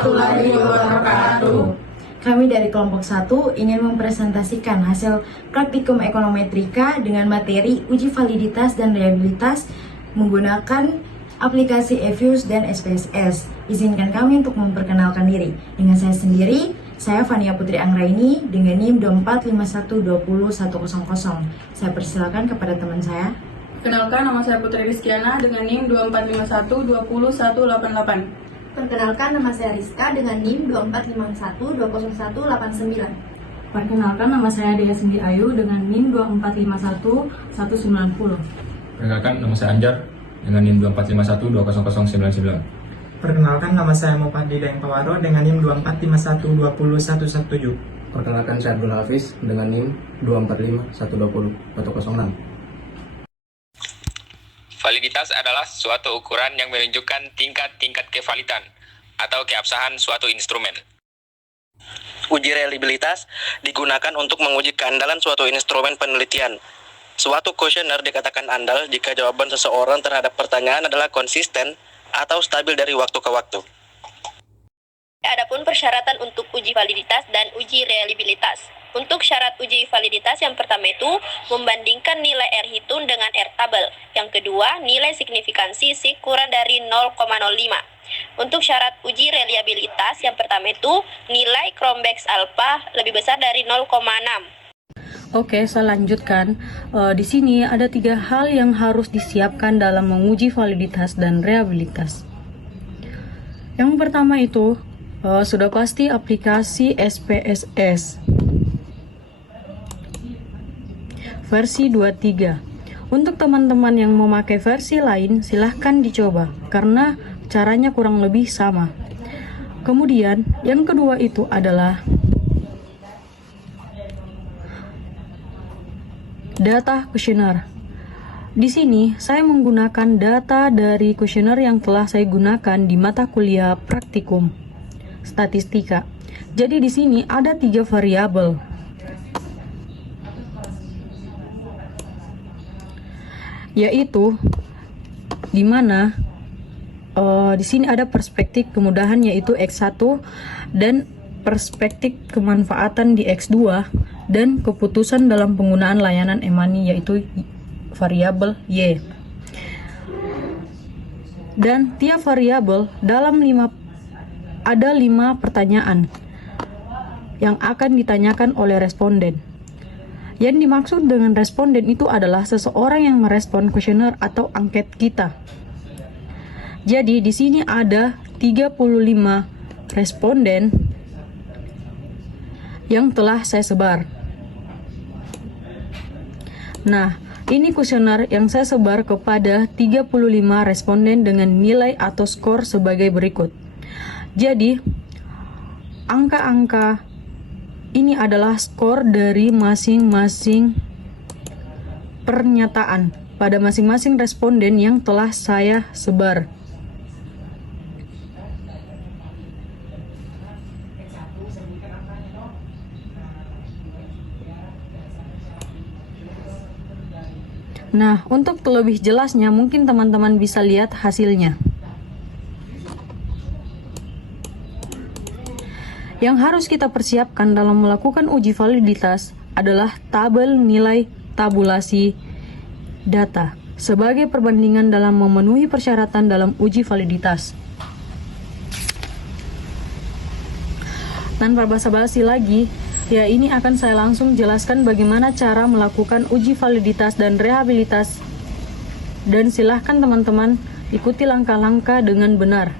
warahmatullahi wabarakatuh. Kami dari kelompok 1 ingin mempresentasikan hasil praktikum ekonometrika dengan materi uji validitas dan reliabilitas menggunakan aplikasi eViews dan SPSS. Izinkan kami untuk memperkenalkan diri. Dengan saya sendiri, saya Fania Putri Anggraini dengan NIM 24512010. Saya persilakan kepada teman saya. Kenalkan, nama saya Putri Rizkiana dengan NIM 2451201188. Perkenalkan, nama saya Rizka dengan NIM 2451200189. Perkenalkan, nama saya Dea Cindy Ayu dengan NIM 24511910. Perkenalkan, nama saya Anjar dengan NIM 2451200099. Perkenalkan, nama saya Mupadi Daeng Pawaro dengan NIM 2451201117. Perkenalkan, saya Abdul Hafiz dengan NIM 2451201006. Validitas adalah suatu ukuran yang menunjukkan tingkat-tingkat kevalidan atau keabsahan suatu instrumen. Uji reliabilitas digunakan untuk menguji keandalan suatu instrumen penelitian. Suatu kuesioner dikatakan andal jika jawaban seseorang terhadap pertanyaan adalah konsisten atau stabil dari waktu ke waktu. Adapun persyaratan untuk uji validitas dan uji reliabilitas. Untuk syarat uji validitas yang pertama itu membandingkan nilai R hitung dengan R tabel. Yang kedua, nilai signifikansi SIG kurang dari 0,05. Untuk syarat uji reliabilitas yang pertama itu nilai Cronbach's alpha lebih besar dari 0,6. Oke, saya lanjutkan. Di sini ada 3 hal yang harus disiapkan dalam menguji validitas dan reliabilitas. Yang pertama itu sudah pasti aplikasi SPSS versi 23. Untuk teman-teman yang memakai versi lain, silahkan dicoba karena caranya kurang lebih sama. Kemudian, yang kedua itu adalah data kuesioner. Di sini, saya menggunakan data dari kuesioner yang telah saya gunakan di mata kuliah praktikum statistika. Jadi di sini ada 3 variabel, yaitu di mana di sini ada perspektif kemudahan yaitu X1 dan perspektif kemanfaatan di X2 dan keputusan dalam penggunaan layanan e-money yaitu variabel Y. Dan tiap variabel dalam 5 pertanyaan yang akan ditanyakan oleh responden. Yang dimaksud dengan responden itu adalah seseorang yang merespon kuesioner atau angket kita. Jadi di sini ada 35 responden yang telah saya sebar. Nah, ini kuesioner yang saya sebar kepada 35 responden dengan nilai atau skor sebagai berikut. Jadi, angka-angka ini adalah skor dari masing-masing pernyataan pada masing-masing responden yang telah saya sebar. Nah, untuk lebih jelasnya mungkin teman-teman bisa lihat hasilnya. Yang harus kita persiapkan dalam melakukan uji validitas adalah tabel nilai tabulasi data sebagai perbandingan dalam memenuhi persyaratan dalam uji validitas. Tanpa basa-basi lagi, ya ini akan saya langsung jelaskan bagaimana cara melakukan uji validitas dan reliabilitas. Dan silahkan teman-teman ikuti langkah-langkah dengan benar.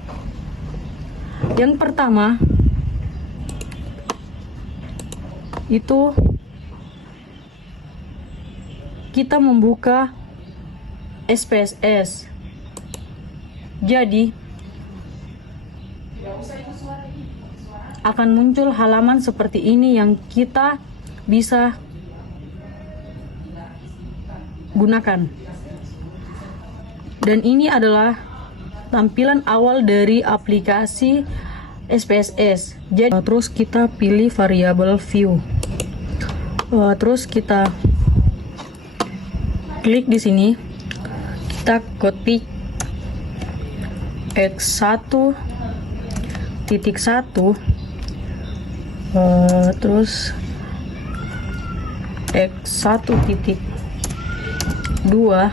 Yang pertama, itu kita membuka SPSS. Jadi akan muncul halaman seperti ini yang kita bisa gunakan. Dan ini adalah tampilan awal dari aplikasi SPSS. Jadi terus kita pilih variabel view. Terus kita klik di sini, kita ketik X1 titik 1 terus X1 titik 2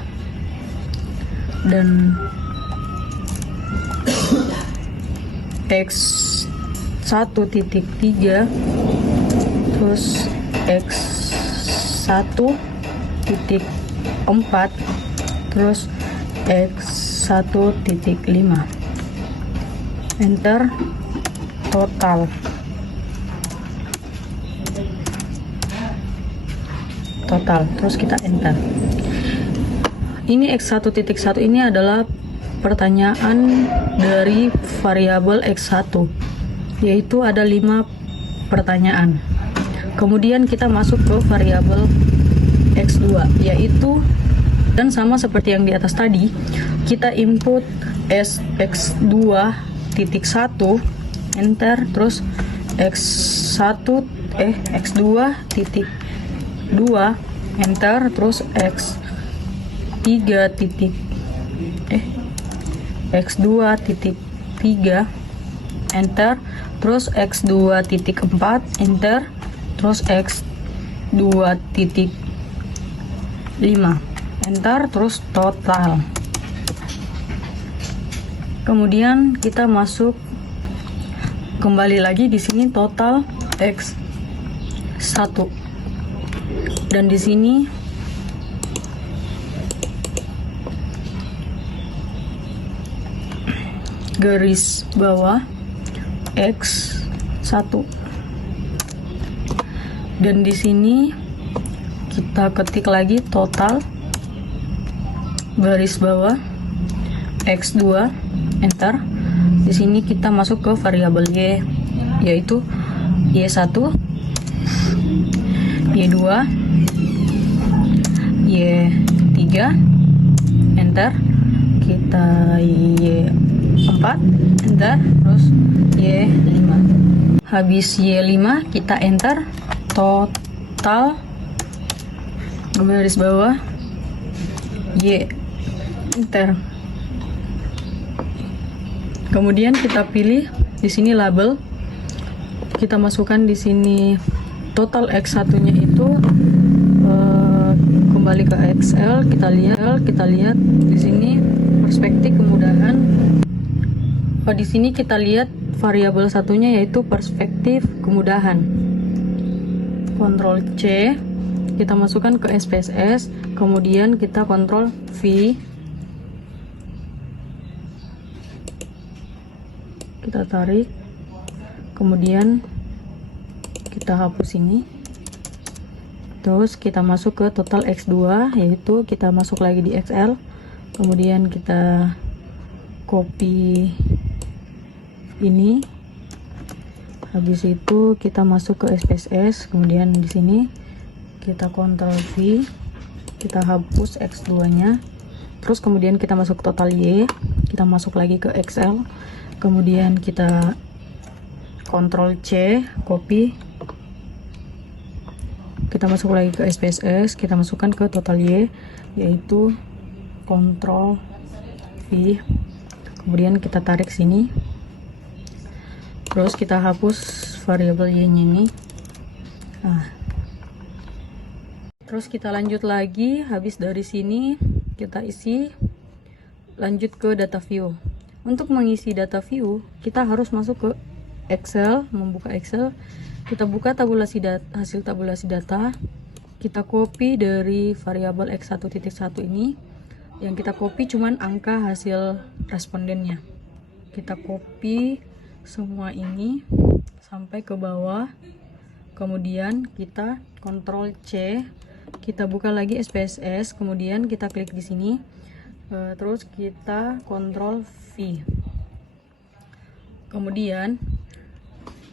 dan X1 titik 3 terus X1 titik 4 terus X1 titik 5. Enter total terus kita enter. Ini X1.1 ini adalah pertanyaan dari variabel X1, yaitu ada 5 pertanyaan. Kemudian kita masuk ke variabel X2, yaitu dan sama seperti yang di atas tadi, kita input X2.1 enter, terus X2.2 enter, terus X2.3 enter, terus X2.4 enter, terus X2.5 enter, terus total. Kemudian kita masuk kembali lagi di sini total X1. Dan di sini garis bawah X1. Dan di sini kita ketik lagi total garis bawah X2 enter. Di sini kita masuk ke variabel Y, yaitu Y1, Y2, Y3 enter, kita Y4 enter, terus Y5. Habis Y5 kita enter total garis bawah Y enter. Kemudian kita pilih di sini label, kita masukkan di sini total X1-nya itu kembali ke Excel. Kita lihat di sini perspektif kemudahan. Di sini kita lihat variabel satunya yaitu perspektif kemudahan. Ctrl C, kita masukkan ke SPSS, kemudian kita Ctrl V, kita tarik, kemudian kita hapus ini, terus kita masuk ke total X2, yaitu kita masuk lagi di Excel, kemudian kita copy ini, habis itu kita masuk ke SPSS, kemudian di sini kita Ctrl V, kita hapus X2 nya, terus kemudian kita masuk total Y, kita masuk lagi ke Excel, kemudian kita Ctrl C, copy, kita masuk lagi ke SPSS, kita masukkan ke total Y, yaitu Ctrl V, kemudian kita tarik sini, terus kita hapus variabel Y nya ini. Terus kita lanjut lagi, habis dari sini kita isi, lanjut ke data view. Untuk mengisi data view, kita harus masuk ke Excel, membuka Excel, kita buka tabulasi data, hasil tabulasi data, kita copy dari variabel X1.1 ini, yang kita copy cuman angka hasil respondennya. Kita copy semua ini sampai ke bawah, kemudian kita Ctrl C, kita buka lagi SPSS, kemudian kita klik di sini, terus kita Ctrl V, kemudian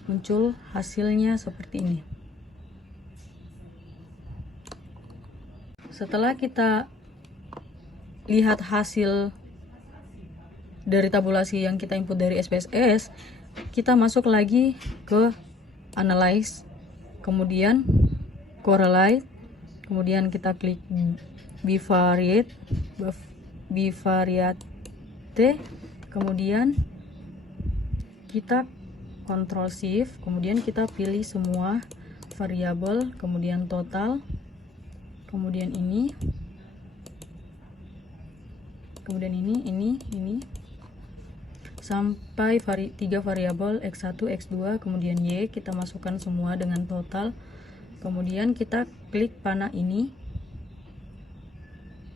muncul hasilnya seperti ini. Setelah kita lihat hasil dari tabulasi yang kita input dari SPSS, kita masuk lagi ke Analyze, kemudian Correlate, kemudian kita klik Bivariate, kemudian kita Ctrl Shift, kemudian kita pilih semua variabel, kemudian total, kemudian ini, kemudian ini sampai 3 variabel x1, x2, kemudian y, kita masukkan semua dengan total. Kemudian kita klik panah ini,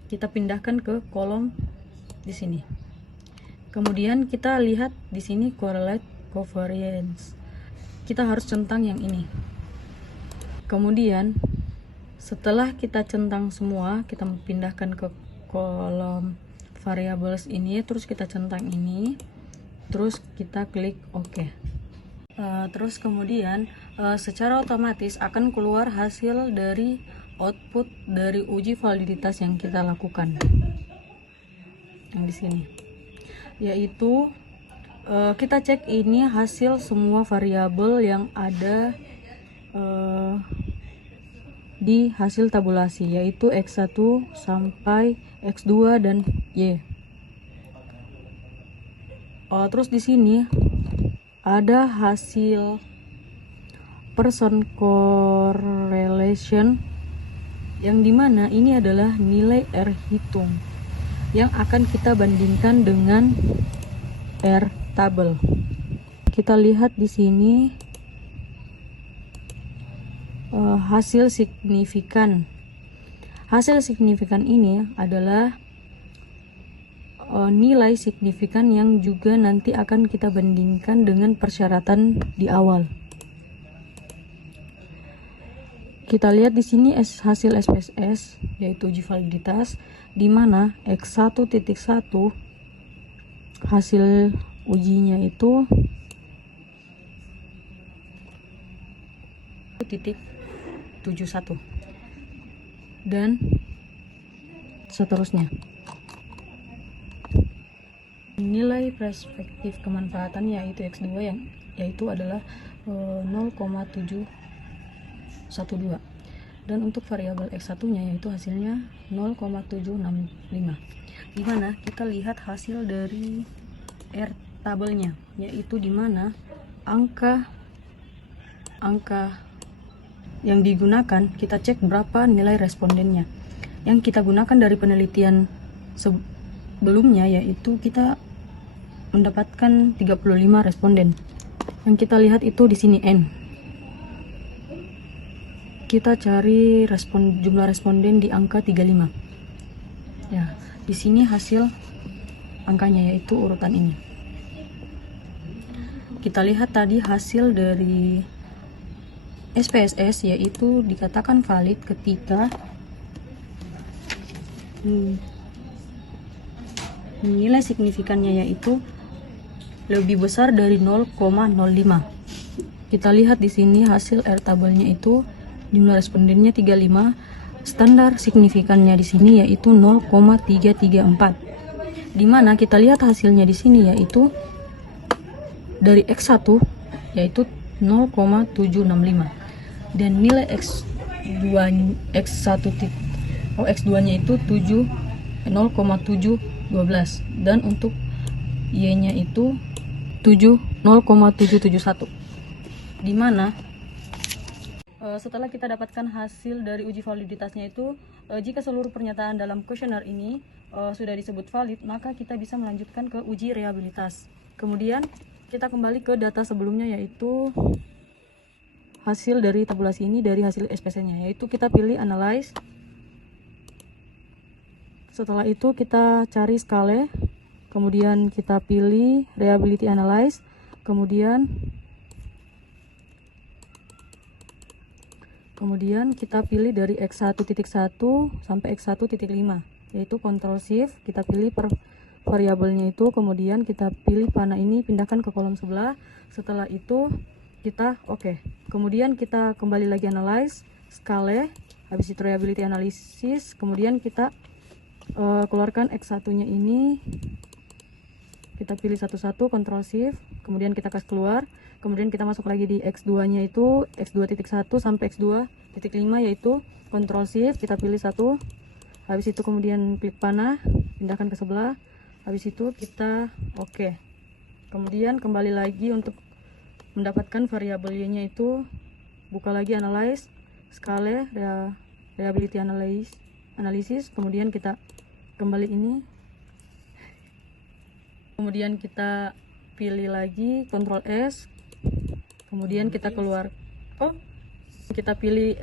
kita pindahkan ke kolom di sini. Kemudian kita lihat di sini correlate covariance. Kita harus centang yang ini. Kemudian setelah kita centang semua, kita pindahkan ke kolom variables ini, terus kita centang ini, terus kita klik OK. Terus kemudian secara otomatis akan keluar hasil dari output dari uji validitas yang kita lakukan yang di sini, yaitu kita cek ini hasil semua variabel yang ada di hasil tabulasi, yaitu x1 sampai x2 dan y. Terus di sini ada hasil person correlation, yang dimana ini adalah nilai R hitung yang akan kita bandingkan dengan R tabel. Kita lihat di sini hasil signifikan. Hasil signifikan ini adalah nilai signifikan yang juga nanti akan kita bandingkan dengan persyaratan di awal. Kita lihat di sini hasil SPSS, yaitu uji validitas, di mana X1.1 hasil ujinya itu .71 dan seterusnya. Nilai perspektif kemanfaatan yaitu X2 yaitu adalah 0,712, dan untuk variabel X1 nya yaitu hasilnya 0,765, dimana kita lihat hasil dari R tabelnya, yaitu dimana angka yang digunakan, kita cek berapa nilai respondennya. Yang kita gunakan dari penelitian sebelumnya, yaitu kita mendapatkan 35 responden. Yang kita lihat itu di sini N. Kita cari jumlah responden di angka 35. Ya, di sini hasil angkanya yaitu urutan ini. Kita lihat tadi hasil dari SPSS, yaitu dikatakan valid ketika nilai signifikannya yaitu lebih besar dari 0,05. Kita lihat di sini hasil R tabelnya itu jumlah respondennya 35, standar signifikannya di sini yaitu 0,334. Dimana kita lihat hasilnya di sini yaitu dari X1 yaitu 0,765 dan nilai X2-nya itu 0,712 dan untuk Y-nya itu 0,771. Dimana setelah kita dapatkan hasil dari uji validitasnya itu, jika seluruh pernyataan dalam kuesioner ini sudah disebut valid, maka kita bisa melanjutkan ke uji reliabilitas. Kemudian kita kembali ke data sebelumnya, yaitu hasil dari tabulasi ini dari hasil SPSS-nya, yaitu kita pilih analyze. Setelah itu kita cari skala, kemudian kita pilih reliability analyze, kemudian kita pilih dari X1.1 sampai X1.5, yaitu Ctrl Shift, kita pilih per variabelnya itu, kemudian kita pilih panah ini, pindahkan ke kolom sebelah. Setelah itu kita oke. Kemudian kita kembali lagi analyze, skala, habis itu reliability analysis, kemudian kita keluarkan X1-nya ini, kita pilih satu-satu, Ctrl Shift, kemudian kita kasih keluar. Kemudian kita masuk lagi di X2-nya itu, X2.1 sampai X2.5, yaitu Ctrl Shift, kita pilih satu. Habis itu kemudian klik panah, pindahkan ke sebelah. Habis itu kita oke. Kemudian kembali lagi untuk mendapatkan variabel Y-nya itu buka lagi analyze, scale, reliability analysis, kemudian kita kembali ini, kemudian kita pilih lagi Ctrl S, kemudian kita kita pilih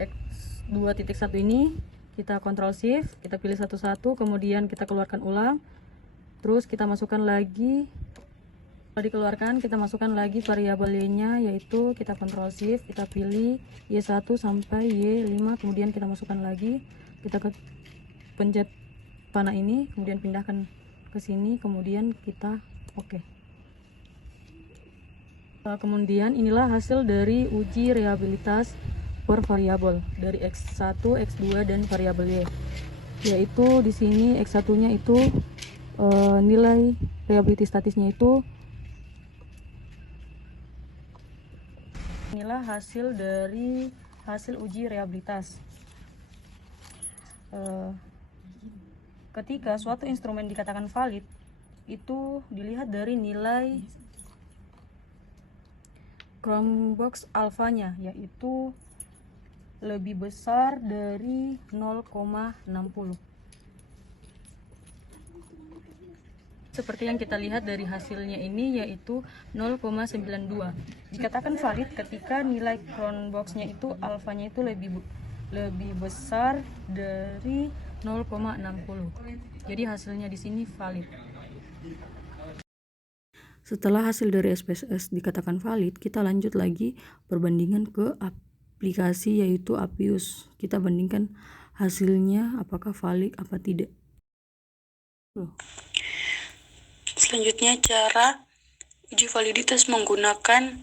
X2.1 ini, kita Ctrl Shift, kita pilih satu-satu, kemudian kita keluarkan ulang, terus kita masukkan lagi. Setelah dikeluarkan, kita masukkan lagi variabel Y-nya, yaitu kita Ctrl Shift, kita pilih Y1 sampai Y5, kemudian kita masukkan lagi, kita pencet panah ini, kemudian pindahkan ke sini, kemudian kita oke. Kemudian inilah hasil dari uji reliabilitas per variabel dari X1, X2 dan variabel Y. Yaitu di sini X1-nya itu nilai reliability statisnya itu. Inilah hasil dari hasil uji reliabilitas. Ketika suatu instrumen dikatakan valid, itu dilihat dari nilai Chromebox alfanya, yaitu lebih besar dari 0,60. Seperti yang kita lihat dari hasilnya ini, yaitu 0,92. Dikatakan valid ketika nilai Chromebox-nya itu alfanya itu lebih besar dari 0,60. Jadi hasilnya di sini valid. Setelah hasil dari SPSS dikatakan valid, kita lanjut lagi perbandingan ke aplikasi, yaitu Appius. Kita bandingkan hasilnya apakah valid apa tidak. Selanjutnya cara uji validitas menggunakan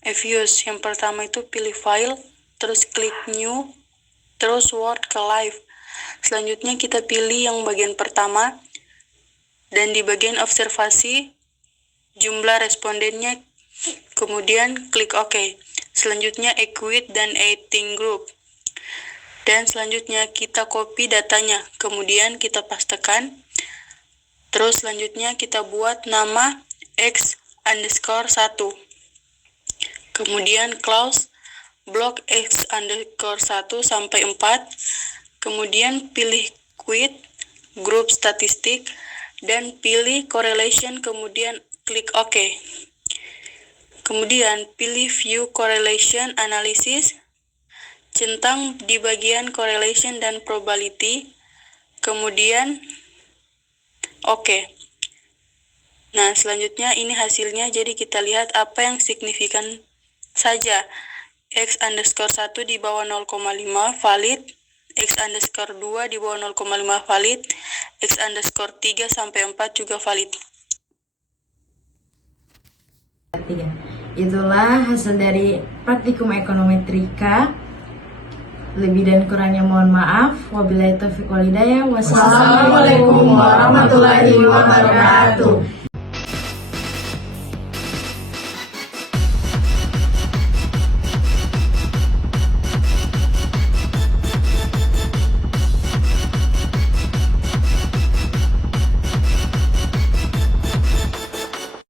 Appius. Yang pertama itu pilih file, terus klik new, terus word ke live. Selanjutnya kita pilih yang bagian pertama, dan di bagian observasi jumlah respondennya, kemudian klik OK. Selanjutnya equate dan editing group, dan selanjutnya kita copy datanya, kemudian kita pastekan. Terus selanjutnya kita buat nama X_1, kemudian clause blok X_1 sampai 4, kemudian pilih quit, group statistik, dan pilih correlation, kemudian klik OK. Kemudian pilih view correlation analysis, centang di bagian correlation dan probability, kemudian oke. Nah, selanjutnya ini hasilnya, jadi kita lihat apa yang signifikan saja. X_1 di bawah 0,5 valid, X_2 di bawah 0,5 valid, X_3 sampai 4 juga valid. Itulah hasil dari praktikum ekonometrika. Lebih dan kurangnya mohon maaf. Wabillahi taufiq wal hidayah. Wassalamualaikum warahmatullahi wabarakatuh.